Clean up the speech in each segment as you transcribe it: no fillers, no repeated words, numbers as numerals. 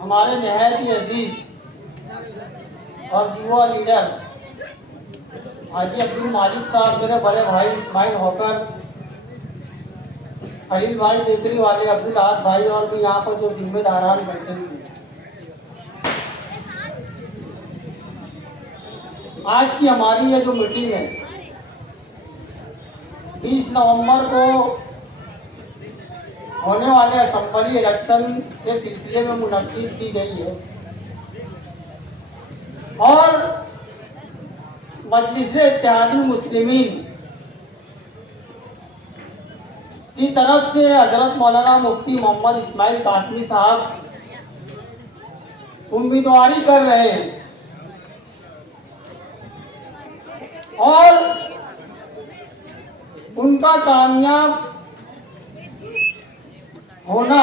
हमारे नहायत ही अजीज और युवा लीडर हाजी अब्दुल मालिक साहब, मेरे बड़े भाई इस्माइल होकर, खलील भाई बेकरी वाले, अब्दुल ahad भाई और भी यहाँ पर जो जिम्मेदारान बैठे हुए हैं। आज की हमारी ये जो मीटिंग है 20 नवंबर को होने वाले असेंबली इलेक्शन के सिलसिले में मुनक्किद की गई है और मजलिस-ए-इत्तेहादुल मुस्लिमीन की तरफ से हजरत मौलाना मुफ्ती मोहम्मद इस्माइल कासमी साहब उम्मीदवारी कर रहे हैं और उनका कामयाब होना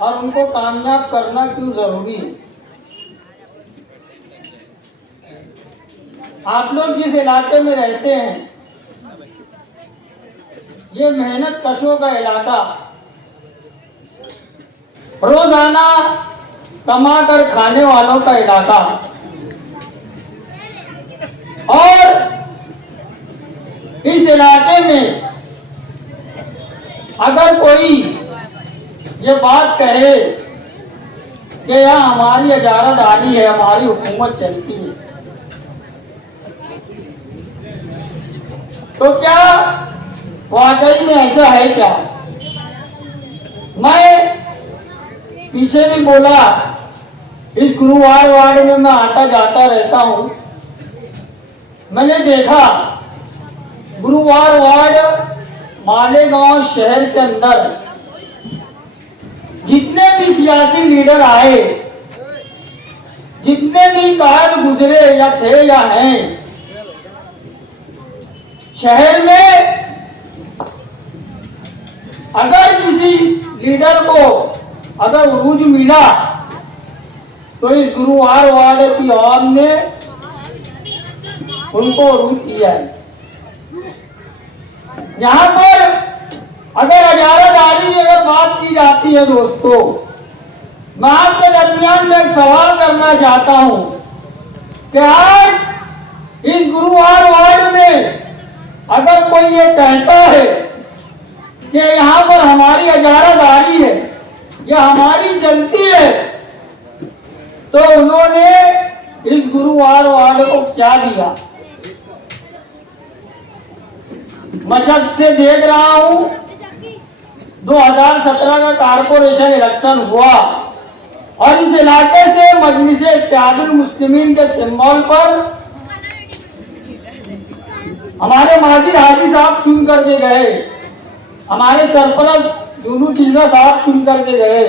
और उनको कामयाब करना क्यों जरूरी है। आप लोग जिस इलाके में रहते हैं ये मेहनत कशों का इलाका, रोजाना कमा कर खाने वालों का इलाका, और इस इलाके में अगर कोई ये बात कहे कि यहाँ हमारी इजारादारी है, हमारी हुकूमत चलती है, तो क्या वाकई में ऐसा है क्या? मैं पीछे भी बोला, इस गुरुवार वार्ड में मैं आता जाता रहता हूँ। मैंने देखा गुरुवार वार्ड मालेगांव शहर के अंदर जितने भी सियासी लीडर आए, जितने भी कायल गुजरे या थे या हैं, शहर में अगर किसी लीडर को अगर उरूज मिला तो इस गुरुवार वार्ड की आवाम ने उनको उरूज किया है। यहाँ पर अगर इजारादारी की अगर बात की जाती है दोस्तों, मैं आपके दरमियान में एक सवाल करना चाहता हूँ कि आज इस गुरुवार वार्ड में अगर कोई ये कहता है कि यहाँ पर हमारी इजारादारी है या हमारी चलती है, तो उन्होंने इस गुरुवार वार्ड को क्या दिया? मैं जब से देख रहा हूँ 2017 का कारपोरेशन इलेक्शन हुआ और इस इलाके से मजलिस-ए-इत्तेहादुल मुस्लिमीन के सिंबल पर हमारे माजिद हाजी साहब चुन करके गए, हमारे सरपरस्त यूनू चीजा साहब चुन करके गए,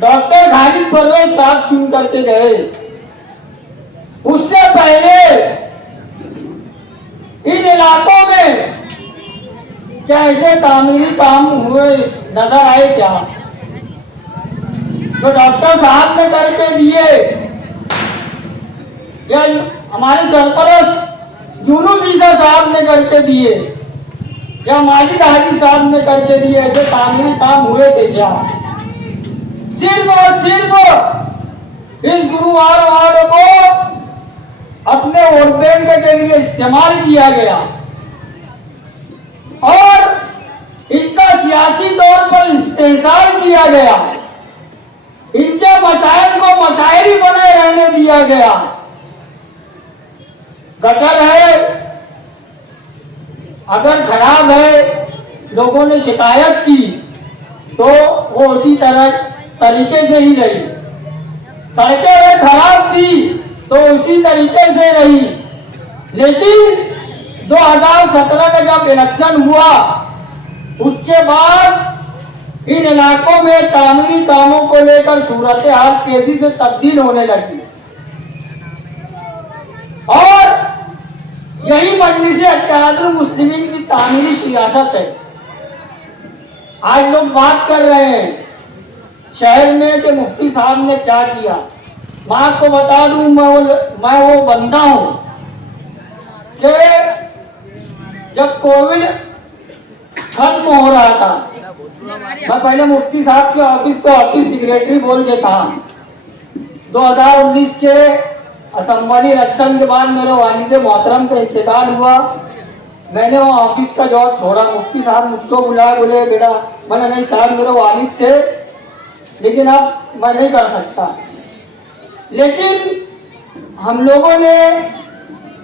डॉक्टर खालिद परवेज साहब चुन करके गए। उससे पहले इन इलाकों में क्या ऐसे तामीरी काम हुए नजर आए क्या? जो डॉक्टर साहब ने करके दिए या हमारे सरपरस्त यूनू चीजा साहब ने करके दिए या माजिद हाजी साहब ने करके दिए, ऐसे तामीरी काम हुए थे क्या? सिर्फ और सिर्फ इस गुरुवार वार्ड को अपने वोट बैंक के लिए इस्तेमाल किया गया और इनका सियासी तौर पर इस्तेमाल किया गया, इनके मसाइल को मसाइल बने रहने दिया गया। गटर है अगर खराब है, लोगों ने शिकायत की तो वो उसी तरीके से ही रही। सड़कें अगर खराब थी तो उसी तरीके से रही। लेकिन 2017 का जब इलेक्शन हुआ उसके बाद इन इलाकों में तामीरी कामों को लेकर सूरत हाल तेजी से तब्दील होने लगी और यही मजलिस-ए-इत्तेहादुल मुस्लिमीन की तामीरी सियासत है। आज लोग बात कर रहे हैं शहर में कि मुफ्ती साहब ने क्या किया। मैं आपको बता दूं, मैं वो बंदा हूं कि जब कोविड खत्म हो रहा था, मैं पहले मुफ्ती साहब के ऑफिस को ऑफिस सेक्रेटरी बोल के था 2019 के असेंबली इलेक्शन के बाद मेरे वालिद मोहतरम का इंतकाल हुआ। मैंने वो ऑफिस का जॉब छोड़ा। मुफ्ती साहब मुझको बुलाया, बोले बेटा, मैंने नहीं साहब मेरे वालिद थे लेकिन अब मैं नहीं कर सकता। लेकिन हम लोगों ने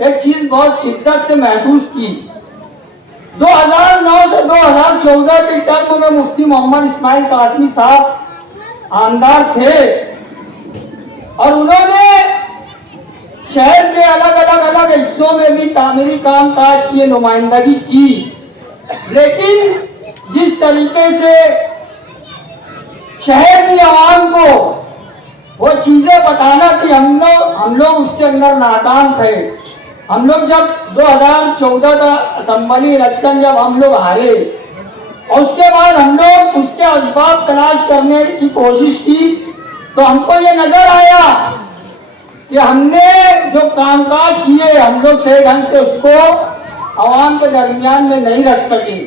एक चीज बहुत शिद्दत से महसूस की। 2009 से 2014 के टर्म में मुफ्ती मोहम्मद इस्माइल कासमी साहब आमदार थे और उन्होंने शहर के अलग हिस्सों में भी तामीरी काम काज की नुमाइंदगी की। लेकिन जिस तरीके से शहर की आवाम को वो चीजें बताना कि हम लोग उसके अंदर नाकाम थे। हम लोग जब 2014 का असेंबली इलेक्शन जब हम लोग हारे और उसके बाद हम लोग उसके असबाब तलाश करने की कोशिश की तो हमको ये नजर आया कि हमने जो कामकाज किए हम लोग सही ढंग से उसको आवाम के दरमियान में नहीं रख सके।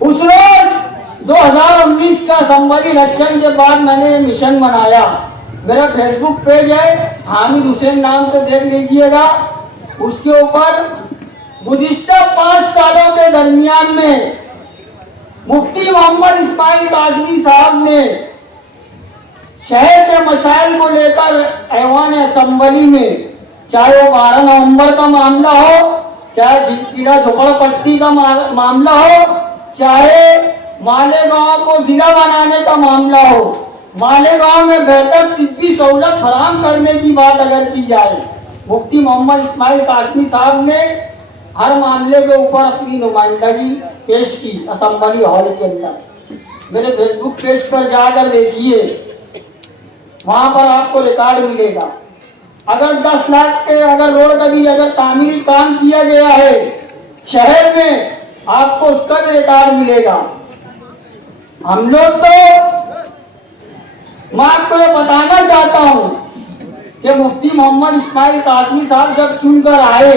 उस रोज 2019 का असेंबली इलेक्शन के बाद मैंने मिशन बनाया। मेरा फेसबुक पेज है हामिद हुसैन नाम से, देख लीजिएगा। उसके ऊपर गुज़िश्ता 5 सालों के दरमियान में मुफ्ती मोहम्मद इस्माइल कासमी साहब ने शहर के मसाइल को लेकर ऐवान असेंबली में, चाहे वो 12 नवंबर का मामला हो, चाहे कीड़ा झोपड़पट्टी का मामला हो, चाहे मालेगांव को जिला बनाने का मामला हो, मालेगांव में बेहतर तिब्बी सहूलत फराहम करने की बात अगर की जाए, मुफ्ती मोहम्मद इस्माइल कासमी साहब ने हर मामले के ऊपर अपनी नुमाइंदगी पेश की असेंबली हॉल के अंदर। मेरे फेसबुक पेज पर जाकर देखिए, वहां पर आपको रिकॉर्ड मिलेगा। अगर 10 लाख के अगर रोड का भी अगर तामीरी काम किया गया है शहर में, आपको उसका भी रिकॉर्ड मिलेगा। हम लोग तो, मैं आपको ये बताना चाहता हूं कि मुफ्ती मोहम्मद इस्माइल कासमी साहब जब चुनकर आए,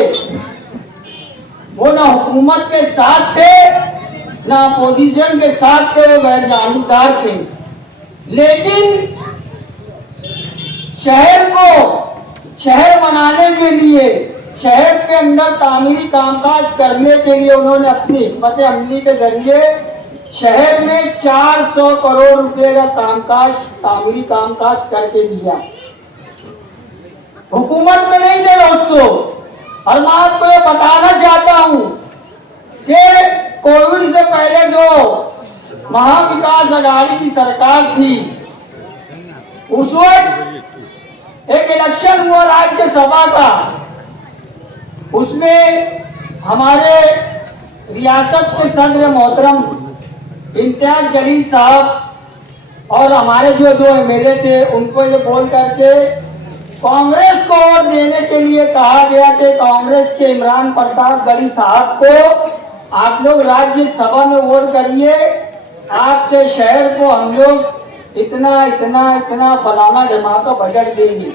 वो ना हुकूमत के साथ थे ना अपोजिशन के साथ थे, वो गैर जानीदार थे। लेकिन शहर को शहर बनाने के लिए, शहर के अंदर तामीरी कामकाज करने के लिए उन्होंने अपनी हिम्मत अमली के जरिए शहर में 400 करोड़ रुपए का कामकाज, तामीरी कामकाज करके दिया। हुकूमत में नहीं थे दोस्तों। और मैं आपको ये बताना चाहता हूं कि कोविड से पहले जो महाविकास अघाड़ी की सरकार थी, उस वक्त एक इलेक्शन हुआ राज्यसभा का। उसमें हमारे रियासत के सदर मोहतरम इम्तियाज जलील साहब और हमारे जो 2 एमएलए थे, उनको ये बोल करके कांग्रेस को वोट देने के लिए कहा गया कि कांग्रेस के इमरान प्रताप गढ़ी साहब को आप लोग राज्यसभा में वोट करिए, आपके शहर को हम लोग इतना इतना इतना फलाना धमाका बजट देंगे।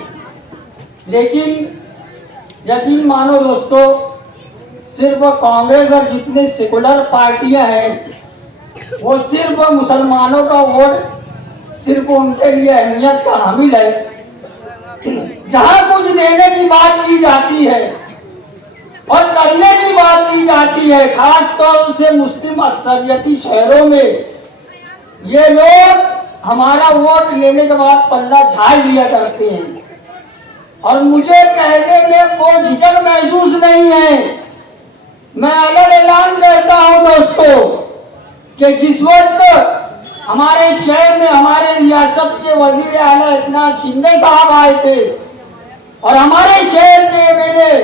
लेकिन यकीन मानो दोस्तों, सिर्फ कांग्रेस और जितने सेकुलर पार्टियां हैं वो सिर्फ मुसलमानों का वोट सिर्फ उनके लिए अहमियत का हामिल है। जहां कुछ देने की बात की जाती है और करने की बात की जाती है, खास तौर से मुस्लिम अक्सरियती शहरों में, ये लोग हमारा वोट लेने के बाद पल्ला झाड़ लिया करते हैं। और मुझे कहने में कोई झिझक महसूस नहीं है। मैं अलग ऐलान करता हूं दोस्तों कि जिस वक्त हमारे शहर में हमारे रियासत के वजीर आला इतना शिंदे साहब आए थे और हमारे शहर के एमएलए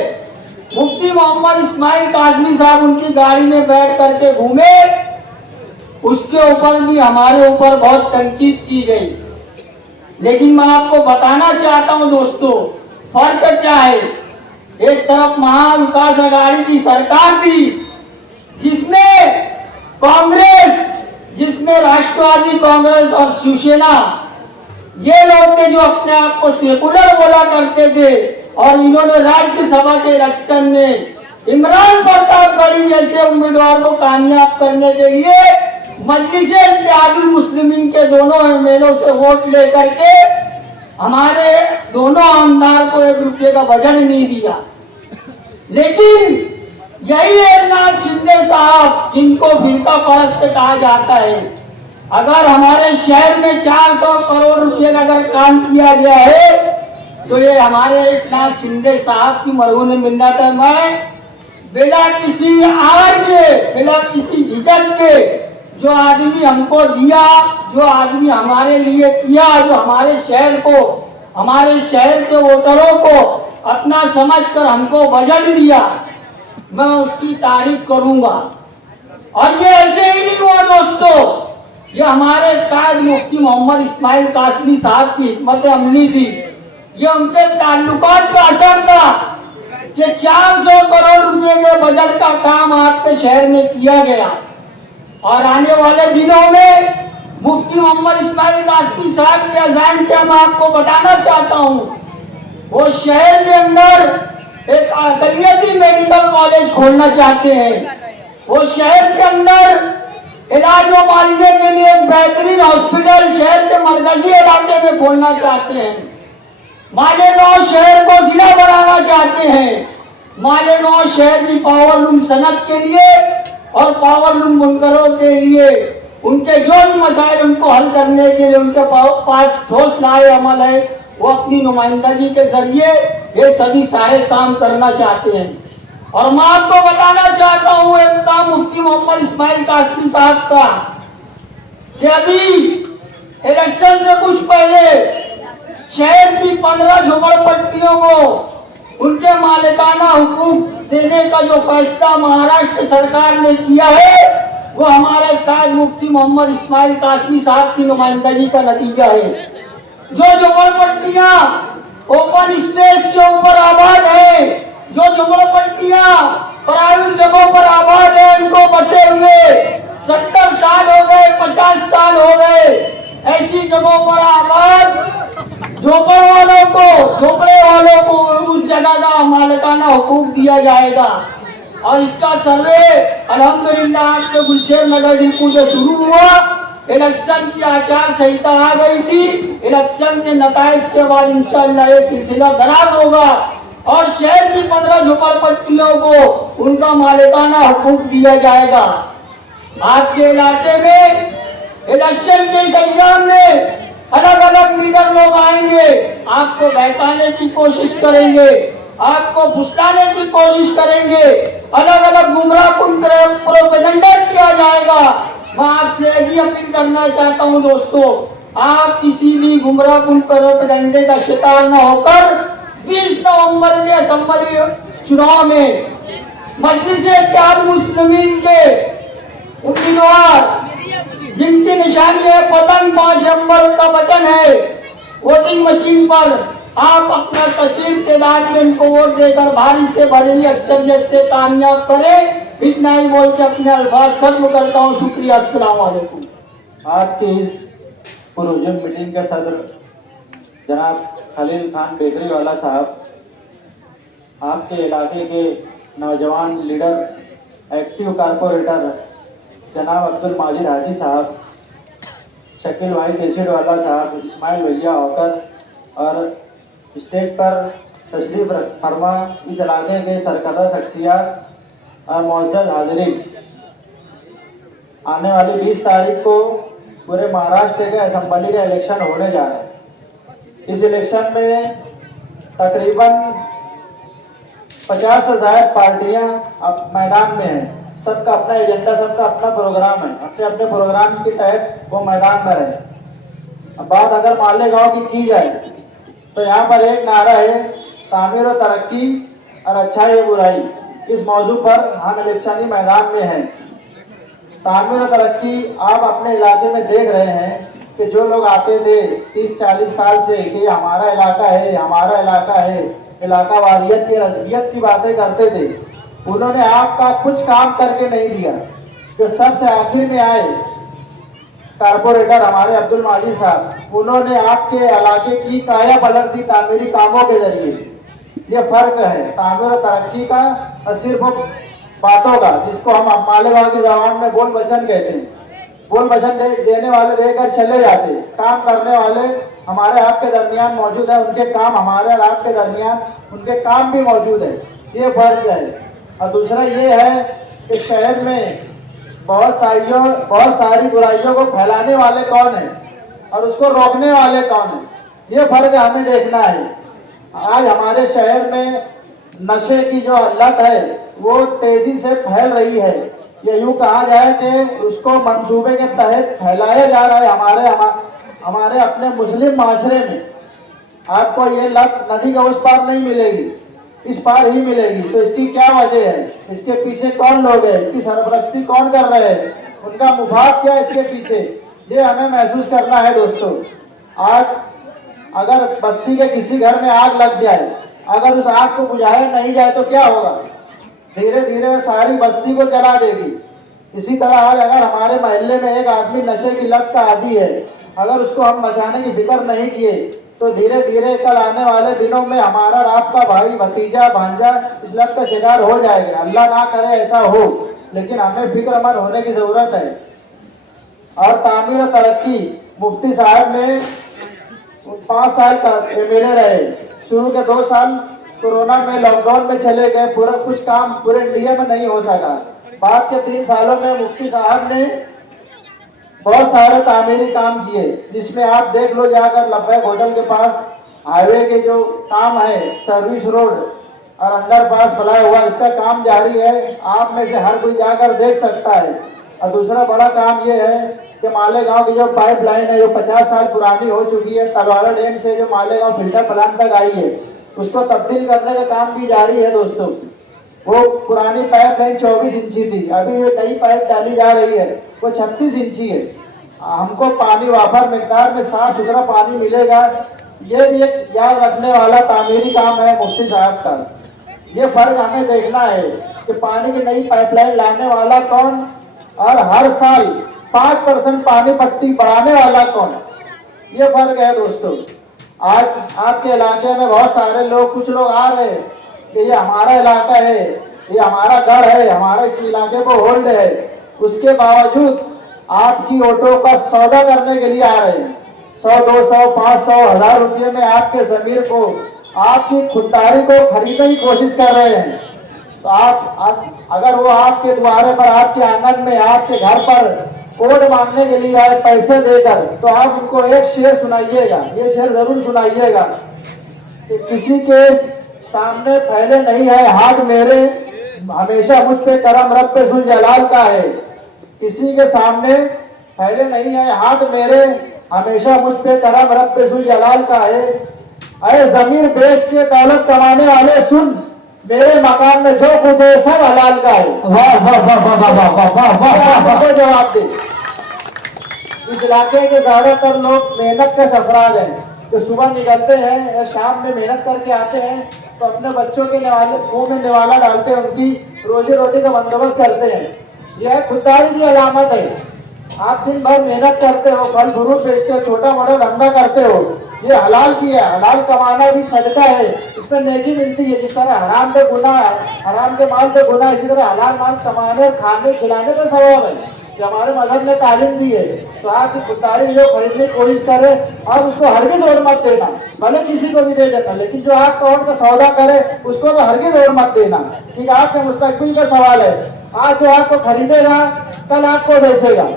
मुफ्ती मोहम्मद इस्माइल कासमी साहब उनकी गाड़ी में बैठ करके घूमे, उसके ऊपर भी हमारे ऊपर बहुत तनकीद की गई। लेकिन मैं आपको बताना चाहता हूं दोस्तों, फर्क क्या है। एक तरफ महाविकास अघाड़ी की सरकार थी जिसमें कांग्रेस, जिसमें राष्ट्रवादी कांग्रेस और शिवसेना, ये लोग थे जो अपने आप को सेकुलर बोला करते थे। और इन्होंने राज्यसभा के इलेक्शन में इमरान प्रताप गढ़ी जैसे उम्मीदवार को कामयाब करने के लिए मजलिस इत्तेहादुल मुस्लिमीन के दोनों एमएलओ से वोट लेकर के हमारे दोनों आमदार को 1 रुपये का वजन नहीं दिया। लेकिन यही एकनाथ शिंदे साहब, जिनको फिरका परस्त कहा जाता है, अगर हमारे शहर में 400 करोड़ रुपए का अगर काम किया गया है तो ये हमारे एकनाथ शिंदे साहब की मरहूम मिन्नत है। मैं बिना किसी आड़ के, बिना किसी झिझक के जो आदमी हमको दिया, जो आदमी हमारे लिए किया, जो हमारे शहर को, हमारे शहर के वोटरों को अपना समझकर हमको वजन दिया, मैं उसकी तारीफ करूंगा। और ये ऐसे ही नहीं हुआ दोस्तों, ये हमारे कायद मुफ्ती मोहम्मद इस्माइल कासमी साहब की हिकमत अमली थी, ये उनके ताल्लुकात का असर था कि 400 करोड़ रुपए के बजट का काम आपके शहर में किया गया। और आने वाले दिनों में मुफ्ती मोहम्मद इस्माइल कासमी साहब के अज़ाम क्या मैं आपको बताना चाहता हूँ, वो शहर के अंदर एक अक़लियती मेडिकल कॉलेज खोलना चाहते हैं। वो शहर के अंदर इलाज व मुआवजे के लिए एक बेहतरीन हॉस्पिटल शहर के मरकजी इलाके में खोलना चाहते हैं। मालेगांव शहर को जिला बनाना चाहते हैं। मालेगांव शहर की पावरलूम सनत के लिए और पावरलूम बुनकरों के लिए उनके जो भी मसाइल उनको हल करने के लिए उनके पास ठोस लाए अमल है, वो अपनी नुमाइंदगी के जरिए ये सभी सारे काम करना चाहते हैं। और मैं आपको बताना चाहता हूँ एक काम मुफ्ती मोहम्मद इस्माइल कासमी साहब का, कि अभी इलेक्शन से कुछ पहले शहर की 15 झोपड़पट्टियों को उनके मालिकाना हुकूक देने का जो फैसला महाराष्ट्र सरकार ने किया है, वो हमारे कायद मुफ्ती मोहम्मद इस्माइल कासमी साहब की नुमाइंदगी का नतीजा है। जो झोपड़पट्टियां ओपन स्पेस के ऊपर आबाद है, जो झोपड़पट्टियां प्राइवेट जगहों पर आबाद है, उनको बसे हुए 70 साल हो गए, 50 साल हो गए, ऐसी जगहों पर आबाद झोपड़े वालों को उस जगह का मालिकाना हुकूक दिया जाएगा। और इसका सर्वे अल्हम्दुलिल्लाह आपके गुलशेर नगर डिपू से शुरू हुआ। इलेक्शन की आचार संहिता आ गई थी, इलेक्शन के नताइज के बाद इंशाअल्लाह ये सिलसिला दराज होगा और शहर की 15 झोपड़पट्टियों को उनका मालिकाना हुकूक दिया जाएगा। आपके इलाके में इलेक्शन के इंतजाम में अलग अलग लीडर लोग आएंगे, आपको बहकाने की कोशिश करेंगे, आपको फुसलाने की कोशिश करेंगे, अलग अलग गुमराहकुन प्रोपेगेंडा किया जाएगा। मैं आपसे यही अपील करना चाहता हूं दोस्तों, आप किसी भी गुमराहकुन प्रोपेगेंडे का शिकार न होकर 20 नवंबर के असेंबली चुनाव में मजलिस इत्तेहादुल मुस्लिमीन के उम्मीदवार जिनकी निशानी है पतंग 5 नंबर का बटन है, वोटिंग मशीन पर आप अपना कसीर तादाद में इनको वोट देकर भारी से भारी अक्सरियत से कामयाब करें। इतना ही बोल के अपने अल्फाज खत्म करता हूँ। शुक्रिया, अस्सलाम वालेकुम। आज की इस पुरजम मीटिंग के सदर जनाब खलील खान बेकरी वाला साहब, आपके इलाके के नौजवान लीडर, एक्टिव कारपोरेटर जनाब अब्दुल माजिद हाजी साहब, शकील भाई केसर वाला साहब, इस्माइल भैया होकर और स्टेज पर तशरीफ फरमा इस इलाके के सरकर्दा शख्सियत और मौजूद हाजिरीन, आने वाली 20 तारीख को पूरे महाराष्ट्र के असेंबली का इलेक्शन होने जा रहा है। इस इलेक्शन में तकरीबन 50 से ज़्यादा पार्टियां अब मैदान में हैं। सबका अपना एजेंडा, सबका अपना प्रोग्राम है, अपने अपने प्रोग्राम के तहत वो मैदान में रहे। अब बात अगर मालेगांव की जाए तो यहाँ पर एक नारा है, तामीर और तरक्की और अच्छाई और बुराई। इस मौजू पर हम इलेक्शनी मैदान में हैं। तामीर और तरक्की आप अपने इलाके में देख रहे हैं कि जो लोग आते थे 30-40 साल से कि हमारा इलाका है, हमारा इलाका है, इलाका वारियत की रस्मियत की बातें करते थे, उन्होंने आपका कुछ काम करके नहीं दिया। जो सबसे आखिर में आए कारपोरेटर हमारे अब्दुल माजिद साहब, उन्होंने आपके इलाके की काया पलट दी तामीरी कामों के जरिए। ये फर्क है तामीर और तरक्की का और सिर्फ बातों का, जिसको हम मालेगांव की जबान में बोल वचन कहते हैं। बोल वचन देने वाले देकर चले जाते, काम करने वाले हमारे आपके दरमियान मौजूद है, उनके काम हमारे और आपके दरमियान उनके काम भी मौजूद है। ये फर्क है। और दूसरा ये है कि शहर में बहुत सारी बुराइयों को फैलाने वाले कौन है और उसको रोकने वाले कौन है, ये फर्क हमें देखना है। आज हमारे शहर में नशे की जो लत है वो तेजी से फैल रही है। ये यूं कहा जाए कि उसको मंसूबे के तहत फैलाया जा रहा है हमारे अपने मुस्लिम माशरे में। आपको ये लत नदी का उस पार नहीं मिलेगी, इस पार ही मिलेगी। तो इसकी क्या वजह है, इसके पीछे कौन लोग हैं, इसकी सरपरस्ती कौन कर रहे हैं, उनका मुफाद क्या है इसके पीछे, ये हमें महसूस करना है दोस्तों। आज अगर बस्ती के किसी घर में आग लग जाए, अगर उस आग को बुझाया नहीं जाए तो क्या होगा, धीरे धीरे सारी बस्ती को जला देगी। इसी तरह आज अगर हमारे मोहल्ले में एक आदमी नशे की लत का आदी है, अगर उसको हम बचाने की फिक्र नहीं किए तो धीरे धीरे कल आने वाले दिनों में हमारा और आपका भाई भतीजा भांजा इस लत का शिकार हो जाएगा। अल्लाह ना करे ऐसा हो, लेकिन हमें फिक्रमंद होने की जरूरत है। और तामीर और तरक्की, मुफ्ती साहब ने 5 साल का एमएलए रहे, शुरू के 2 साल कोरोना में लॉकडाउन में चले गए, पूरा कुछ काम पूरे इंडिया में नहीं हो सका। बाद के 3 सालों में मुफ्ती साहब ने बहुत सारे तामीरी काम किए, जिसमें आप देख लो जाकर लब्बैक होटल के पास हाईवे के जो काम है, सर्विस रोड और अंडर पास फैलाया हुआ, इसका काम जारी है। आप में से हर कोई जाकर देख सकता है। और दूसरा बड़ा काम ये है कि मालेगांव की जो पाइपलाइन है, जो 50 साल पुरानी हो चुकी है, तलवाड़ा डैम से जो मालेगांव फिल्टर प्लांट तक आई है, उसको तब्दील करने का काम भी जारी है दोस्तों। वो पुरानी पाइपलाइन 24 इंची थी, अभी ये नई पाइप डाली जा रही है, वो 36 इंची है। हमको पानी वाफर मिकदार में साफ सुथरा पानी मिलेगा, ये भी एक याद रखने वाला तामीरी काम है मुफ्ती साहब का। ये फर्क हमें देखना है कि पानी की नई पाइपलाइन लाने वाला कौन और हर साल 5% पानी पट्टी बढ़ाने वाला कौन, ये फर्क है दोस्तों। आज आपके इलाके में बहुत सारे लोग, कुछ लोग आ रहे हैं कि ये हमारा इलाका है, ये हमारा गढ़ है, हमारे इस इलाके को होल्ड है, उसके बावजूद आपकी ऑटो का सौदा करने के लिए आ रहे हैं। 100, 200, 500, 1000 रुपये में आपके जमीर को, आपकी खुददारी को खरीदने की कोशिश कर रहे हैं। तो आप अगर वो आपके द्वारे पर, आपके आंगन में, आपके घर पर कोड मांगने के लिए आए पैसे देकर, तो आप उनको एक शेर सुनाइएगा, ये शेर जरूर सुनाइएगा कि किसी के सामने फैले नहीं है हाथ मेरे, हमेशा मुझ पे करम रब पे जुल जलाल का है। किसी के सामने फैले नहीं है हाथ मेरे, हमेशा मुझ पे करम रब पे जुल जलाल का है। अरे जमीन बेच के दौलत कमाने वाले सुन, मेरे मकान में जो कुछ है सब हलाल का है। वाह वाह वाह वाह वाह वाह वाह वाह वाह, जवाब दे। इस इलाके के ज्यादातर लोग मेहनत के अफराद हैं, जो सुबह निकलते हैं या शाम में मेहनत करके आते हैं, तो अपने बच्चों के मुंह में निवाला डालते हैं, उनकी रोजी रोटी का बंदोबस्त करते हैं। यह खुददारी की अलामत है। आप दिन भर मेहनत करते हो, फल फ्रूट बेचते हो, छोटा मोटा धंधा करते हो, ये हलाल की है। हलाल कमाना भी सदका है, इसमें नेकी मिलती है। जिस तरह हराम पे गुनाह है, हराम के माल पे गुनाह, इसी तरह हलाल माल कमाने, खाने, खिलाने पे सवाब है, जो हमारे मजहब ने तालीम दी है। तो आपकी खुददारी जो खरीदने की कोशिश करे, आप उसको हरगिज़ और मत देना, भले किसी को भी दे देना, लेकिन जो आप कौन का सौदा करे उसको तो हरगिज़ और मत देना। ठीक, आपके मुस्तकबिल का सवाल है। आज जो आपको खरीदेगा कल आपको बेचेगा।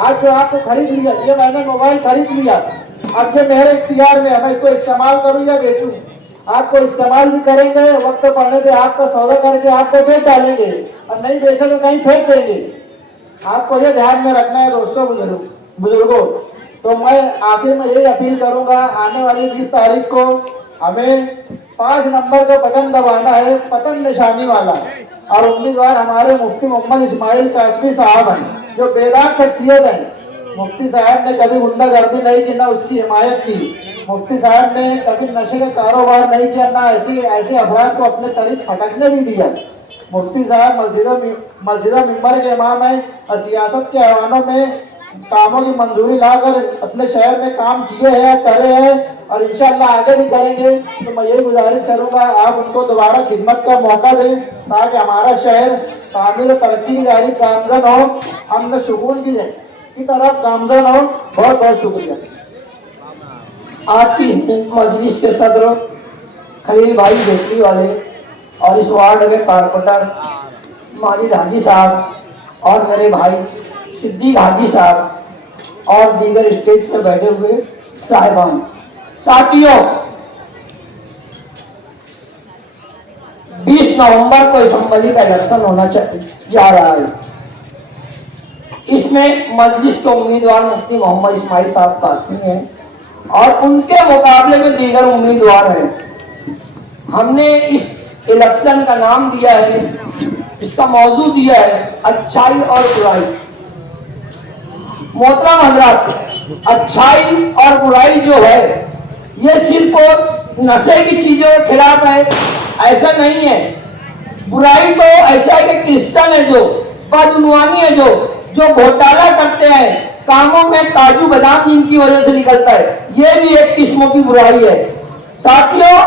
आज जो आपको खरीद लिया, ये मैंने मोबाइल खरीद लिया, अब ये मेरे इख्तियार में, मैं इसको इस्तेमाल करूँ या बेचूं। आपको इस्तेमाल भी करेंगे, वक्त पड़ने पे आपका सौदा करके आपको बेच डालेंगे, और नहीं बेचे तो कहीं फेंक देंगे। आपको ये ध्यान में रखना है दोस्तों, बुजुर्गों। तो मैं आखिर में यही अपील करूंगा, आने वाली 20 तारीख को हमें 5 नंबर का बटन दबाना है, पतंग निशानी वाला, और उम्मीदवार हमारे मुफ्ती मोहम्मद इस्माइल कासमी साहब हैं, जो बेदाग शख्सियत है। मुफ्ती साहब ने कभी गुंडागर्दी नहीं की, ना उसकी हिमायत की। मुफ्ती साहब ने कभी नशे का कारोबार नहीं किया, ना ऐसे अफराद को अपने तरीक फटकने भी दिया। मुफ्ती साहब मस्जिदों मिंबर के इमाम है, और सियासत के ऐवानों में कामों की मंजूरी लाकर अपने शहर में काम किए हैं, करे हैं, और इंशाअल्लाह आगे भी करेंगे। तो मैं यही गुजारिश करूंगा, आप उनको दोबारा खिदमत का मौका दें, ताकि हमारा शहर तामीर तरक्की की जारी गामजन हो, अमन सुकून की तरफ गामजन हो। बहुत बहुत शुक्रिया। आज की मजलिस के सदर खलील भाई बेटी वाले और इस वार्ड के कारपोरेटर माजिद हाजी साहब और मेरे भाई सिद्दीक हाजी साहब और दीगर स्टेज पर बैठे हुए साहिबान, साथियों, 20 नवंबर को असेंबली का इलेक्शन होना जा रहा है। इसमें मजलिस के उम्मीदवार मुफ्ती मोहम्मद इस्माइल साहब कासमी हैं और उनके मुकाबले में दीगर उम्मीदवार हैं। हमने इस इलेक्शन का नाम दिया है, इसका मौजू दिया है अच्छाई और बुराई। मोहतरम हजरात, अच्छाई और बुराई जो है ये सिर्फ नशे की चीजों के खिलाफ है ऐसा नहीं है। बुराई तो ऐसा है कि क्रिश्चियन है जो बदनुआनी है, जो घोटाला करते हैं, कामों में काजू बादाम जिनकी वजह से निकलता है, ये भी एक किस्म की बुराई है। साथियों,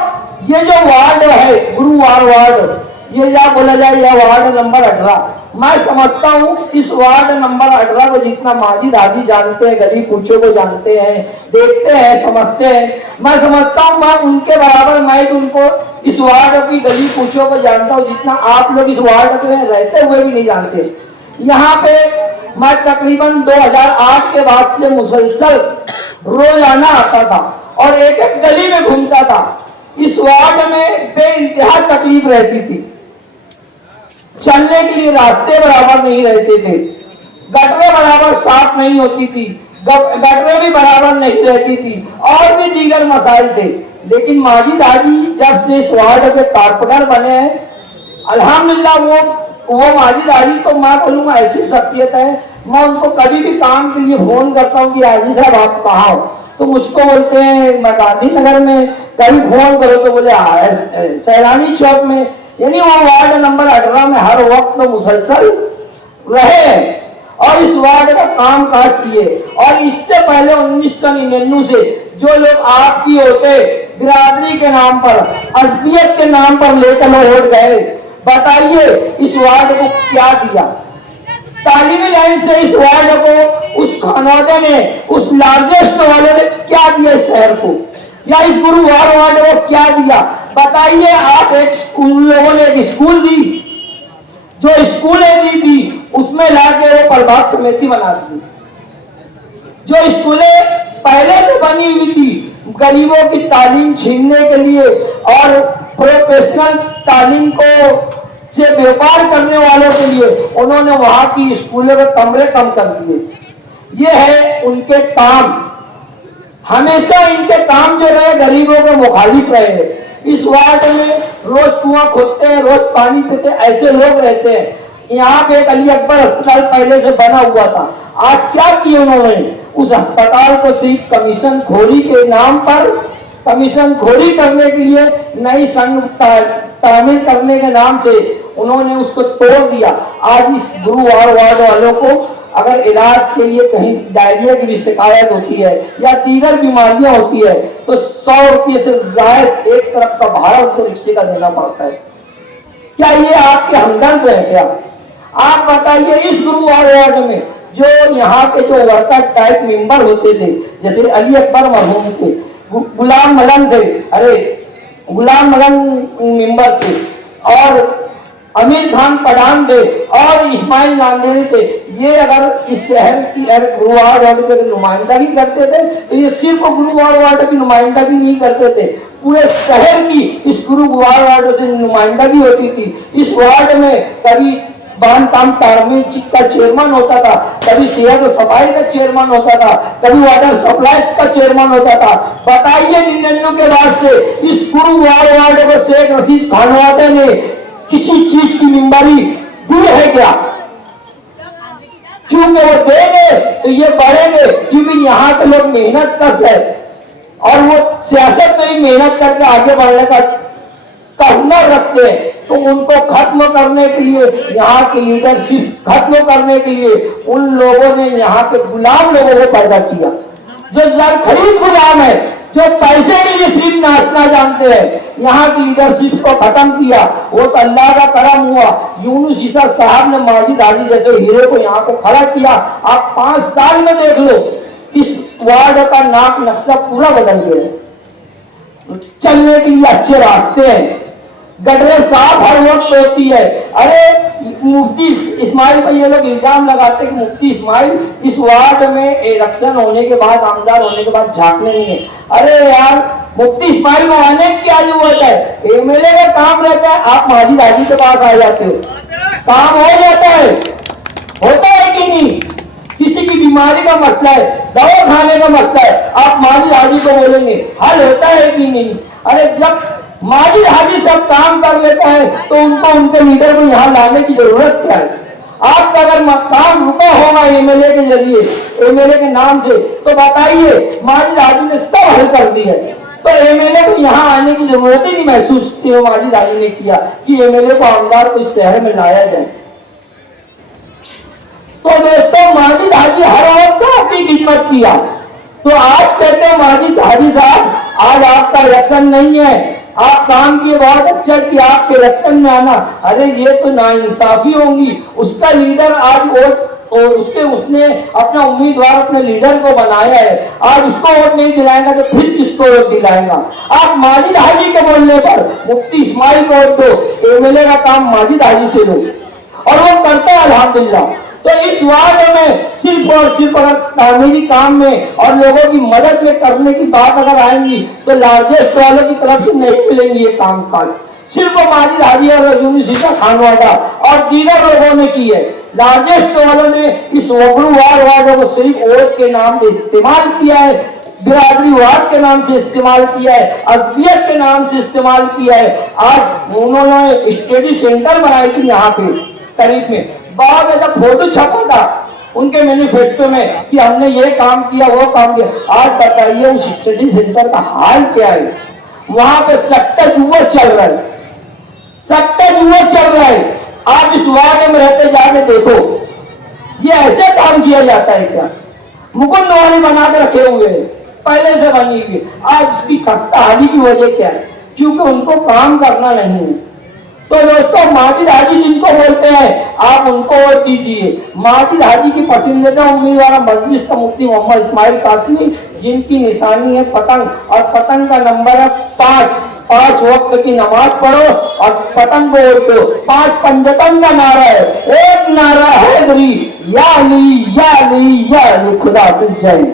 ये जो वार्ड है गुरुवार वार्ड, ये क्या बोला जाए, यह वार्ड नंबर 18। मैं समझता हूँ इस वार्ड नंबर 18 को जितना माजिद हाजी जानते हैं, गली पूछो को जानते हैं, देखते हैं, समझते हैं, मैं समझता हूँ मैं उनके बराबर मैं उनको इस वार्ड की गली पूछो को जानता हूँ जितना आप लोग इस वार्ड में रहते हुए भी नहीं जानते। यहाँ पे मैं तकरीबन 2008 के बाद से मुसलसल रोजाना आता था और एक एक गली में घूमता था। इस वार्ड में बेइंतहा तकलीफ रहती थी, चलने के लिए रास्ते बराबर नहीं रहते थे, गटरें बराबर साफ नहीं होती थी, गटरें भी बराबर नहीं रहती थी और भी दीगर मसाइल थे। लेकिन माजिद हाजी जब से इस वार्ड के कारपोरेटर बने हैं, अल्हम्दुलिल्लाह वो माजिद हाजी तो मैं बोलूंगा ऐसी शख्सियत है, मैं उनको कभी भी काम के लिए फोन करता हूँ कि हाजी साहब आप कहाँ हो, तो मुझको बोलते हैं मैं गांधीनगर में, कभी फोन करो तो बोले सैलानी चौक में। यानी वो वार्ड नंबर 18 में हर वक्त तो मुसलसल रहे और इस वार्ड का काम काज किए। और इससे पहले 1999 से जो लोग आपकी होते बिरादरी के नाम पर, अजबियत के नाम पर लेकर वोट गए, बताइए इस वार्ड को क्या दिया? तालीमी लाइन से इस वार्ड को उस खानौदे ने, उस लार्जेस्ट वाले ने क्या दिया इस शहर को, या इस गुरुवार वार्ड को क्या दिया? बताइए आप। एक स्कूल, लोगों ने एक स्कूल दी, जो स्कूलें दी थी उसमें लाके वो प्रभात समिति बना दी। जो स्कूलें पहले से बनी हुई थी गरीबों की तालीम छीनने के लिए और प्रोफेशनल तालीम को से व्यापार करने वालों के लिए, उन्होंने वहां की स्कूलों के कमरे कम कर दिए। ये है उनके काम। हमेशा इनके काम जो रहे गरीबों के मुखालिफ रहे। इस वार्ड में रोज कुआं खोदते हैं, रोज पानी पीते, ऐसे लोग रहते हैं। यहाँ पे एक अली अकबर अस्पताल पहले से बना हुआ था, आज क्या किए उन्होंने? उस अस्पताल को सिर्फ कमीशन खोरी के नाम पर, कमीशन खोरी करने के लिए, नई संघ तामीर करने के नाम से उन्होंने उसको तोड़ दिया। आज इस गुरुवार वार्ड वालों को अगर इलाज के लिए कहीं डायरिया की भी शिकायत होती है या दीगर बीमारियां होती है तो 100 रुपये से जायद एक तरफ का भाड़ा उनको रिक्शे का देना पड़ता है। क्या ये आपके हमदर्द है क्या? आप बताइए। इस गुरुवार वार्ड में जो यहाँ के जो वर्कर टाइप मेंबर होते थे, जैसे अली अकबर मरहूम थे, गुलाम मलन थे, अरे गुलाम मलन मेंबर थे, और अमीर खान पठान थे और इस्माइल नांदेड़ी थे, ये अगर इस शहर की गुरुवार वार्ड की नुमाइंदगी करते थे तो ये सिर्फ गुरुवार वार्ड की नुमाइंदगी नहीं करते थे, पूरे शहर की इस गुरुवार वार्ड से नुमाइंदगी होती थी। इस वार्ड में कभी बांधकाम तारमीर का चेयरमैन होता था, कभी सेहत और सफाई का चेयरमैन होता था, कभी वाटर सप्लाई का चेयरमैन होता था। बताइए 99 के बाद से इस गुरुवार वार्ड को शेख रशीद खानवादे ने किसी चीज की जिम्मेदारी दी है क्या? क्योंकि वो देंगे तो ये बढ़ेंगे, क्योंकि यहाँ के लोग मेहनत कश है और वो सियासत में भी मेहनत करके आगे बढ़ने का हुनर रखते हैं। तो उनको खत्म करने के लिए, यहाँ की लीडरशिप खत्म करने के लिए उन लोगों ने यहाँ के गुलाम लोगों को पैदा किया, जो जर खरीद गुलाम है, जो पैसे के लिए सिर्फ नाचना जानते हैं, यहाँ की लीडरशिप को खत्म किया। वो तो अल्लाह का करम हुआ, यूनुस ईसा साहब ने माजिद हाजी जैसे हीरो को यहाँ को खड़ा किया। आप 5 साल में देख लो, इस वार्ड का नाक नक्शा पूरा बदल गया। चलने के लिए अच्छे रास्ते हैं, गड्ढे साफ हर वक्त होती है। अरे मुफ्ती इस्माइल पर ये लोग इल्जाम लगाते हैं कि मुफ्ती इस्माइल इस वार्ड में इलेक्शन होने के बाद, आमदार होने के बाद झांकने नहीं है। अरे यार, मुफ्ती इस्माइल को आने की क्या जरूरत है? एमएलए का काम रहता है, आप माजिद हाजी के पास आ जाते हो, काम हो जाता है। होता है कि नहीं? किसी की बीमारी का मसला है, दवा खाने का मसला है, आप माजिद हाजी को बोलेंगे, हल होता है कि नहीं? अरे जब माजिद हाजी सब काम कर लेता है तो उनको उनके लीडर को यहाँ लाने की जरूरत क्या है? आपका अगर काम रुका होगा एमएलए के जरिए, एमएलए के नाम से, तो बताइए, माजिद हाजी ने सब हल कर दिया। तो एमएलए को यहाँ आने की जरूरत ही नहीं महसूस की माजिद हाजी ने किया कि एमएलए को आमदार को इस शहर में लाया जाए। तो दोस्तों, माजिद हाजी हर वक्त आपकी खिदमत किया। तो आज कहते हैं माजिद हाजी साहब, आज आपका इलेक्शन नहीं है, आप काम किए बहुत अच्छा कि आपके इलेक्शन में आना। अरे ये तो नाइंसाफी होगी। उसका लीडर आज वोट, और उसने अपना उम्मीदवार अपने लीडर को बनाया है, आज उसको वोट नहीं दिलाएगा तो फिर किसको वोट दिलाएगा? आप माजिद हाजी के बोलने पर मुफ्ती इस्माइल को वोट दो, एमएलए का काम माजिद हाजी से लो, और वो करता है अल्हम्दुलिल्लाह। तो इस वार्ड में सिर्फ और सिर्फ अगर तामीरी काम में और लोगों की मदद में करने की बात अगर आएंगी तो लार्जेस्ट वालों की तरफ से नहीं मिलेंगी ये काम काज। सिर्फ माजिद हाजी और यूनुस ईसा खानवादा और दीगर लोगों ने की है। लार्जेस्ट वालों ने इस वबरू वार्डों को सिर्फ वोट के नाम से इस्तेमाल किया है, बिरादरी वार्ड के नाम से इस्तेमाल किया है, अजलियत के नाम से इस्तेमाल किया है। आज उन्होंने स्टडी सेंटर बनाई थी यहाँ पे करीब में, बहुत ज्यादा फोटो छपा था उनके मैनिफेस्टो में कि हमने ये काम किया, वो काम किया। आज बताइए उस स्टडी सेंटर का हाल क्या है? वहां पे सट्टा जुआ चल रहा है, सट्टा जुआ चल रहा है। आप इस वार्ड में रहते जाके देखो, ये ऐसे काम किया जाता है क्या? मुकुंद वाली बना के रखे हुए पहले से बनी हुई, आज उसकी खस्ताहाली की वजह क्या है? क्योंकि उनको काम करना नहीं है। तो दोस्तों, माजिद हाजी जिनको बोलते हैं, आप उनको वोट दीजिए। माजिद हाजी की पसंदीदा उम्मीदवार मजलिस का मुफ्ती मोहम्मद इस्माइल कासमी, जिनकी निशानी है पतंग, और पतंग का नंबर है 5। 5 वक्त की नमाज पढ़ो और पतंग को वोट दो। 5 पंजतन का नारा है, एक नारा है या अली या अली या अली, खुदा हाफिज़, जय।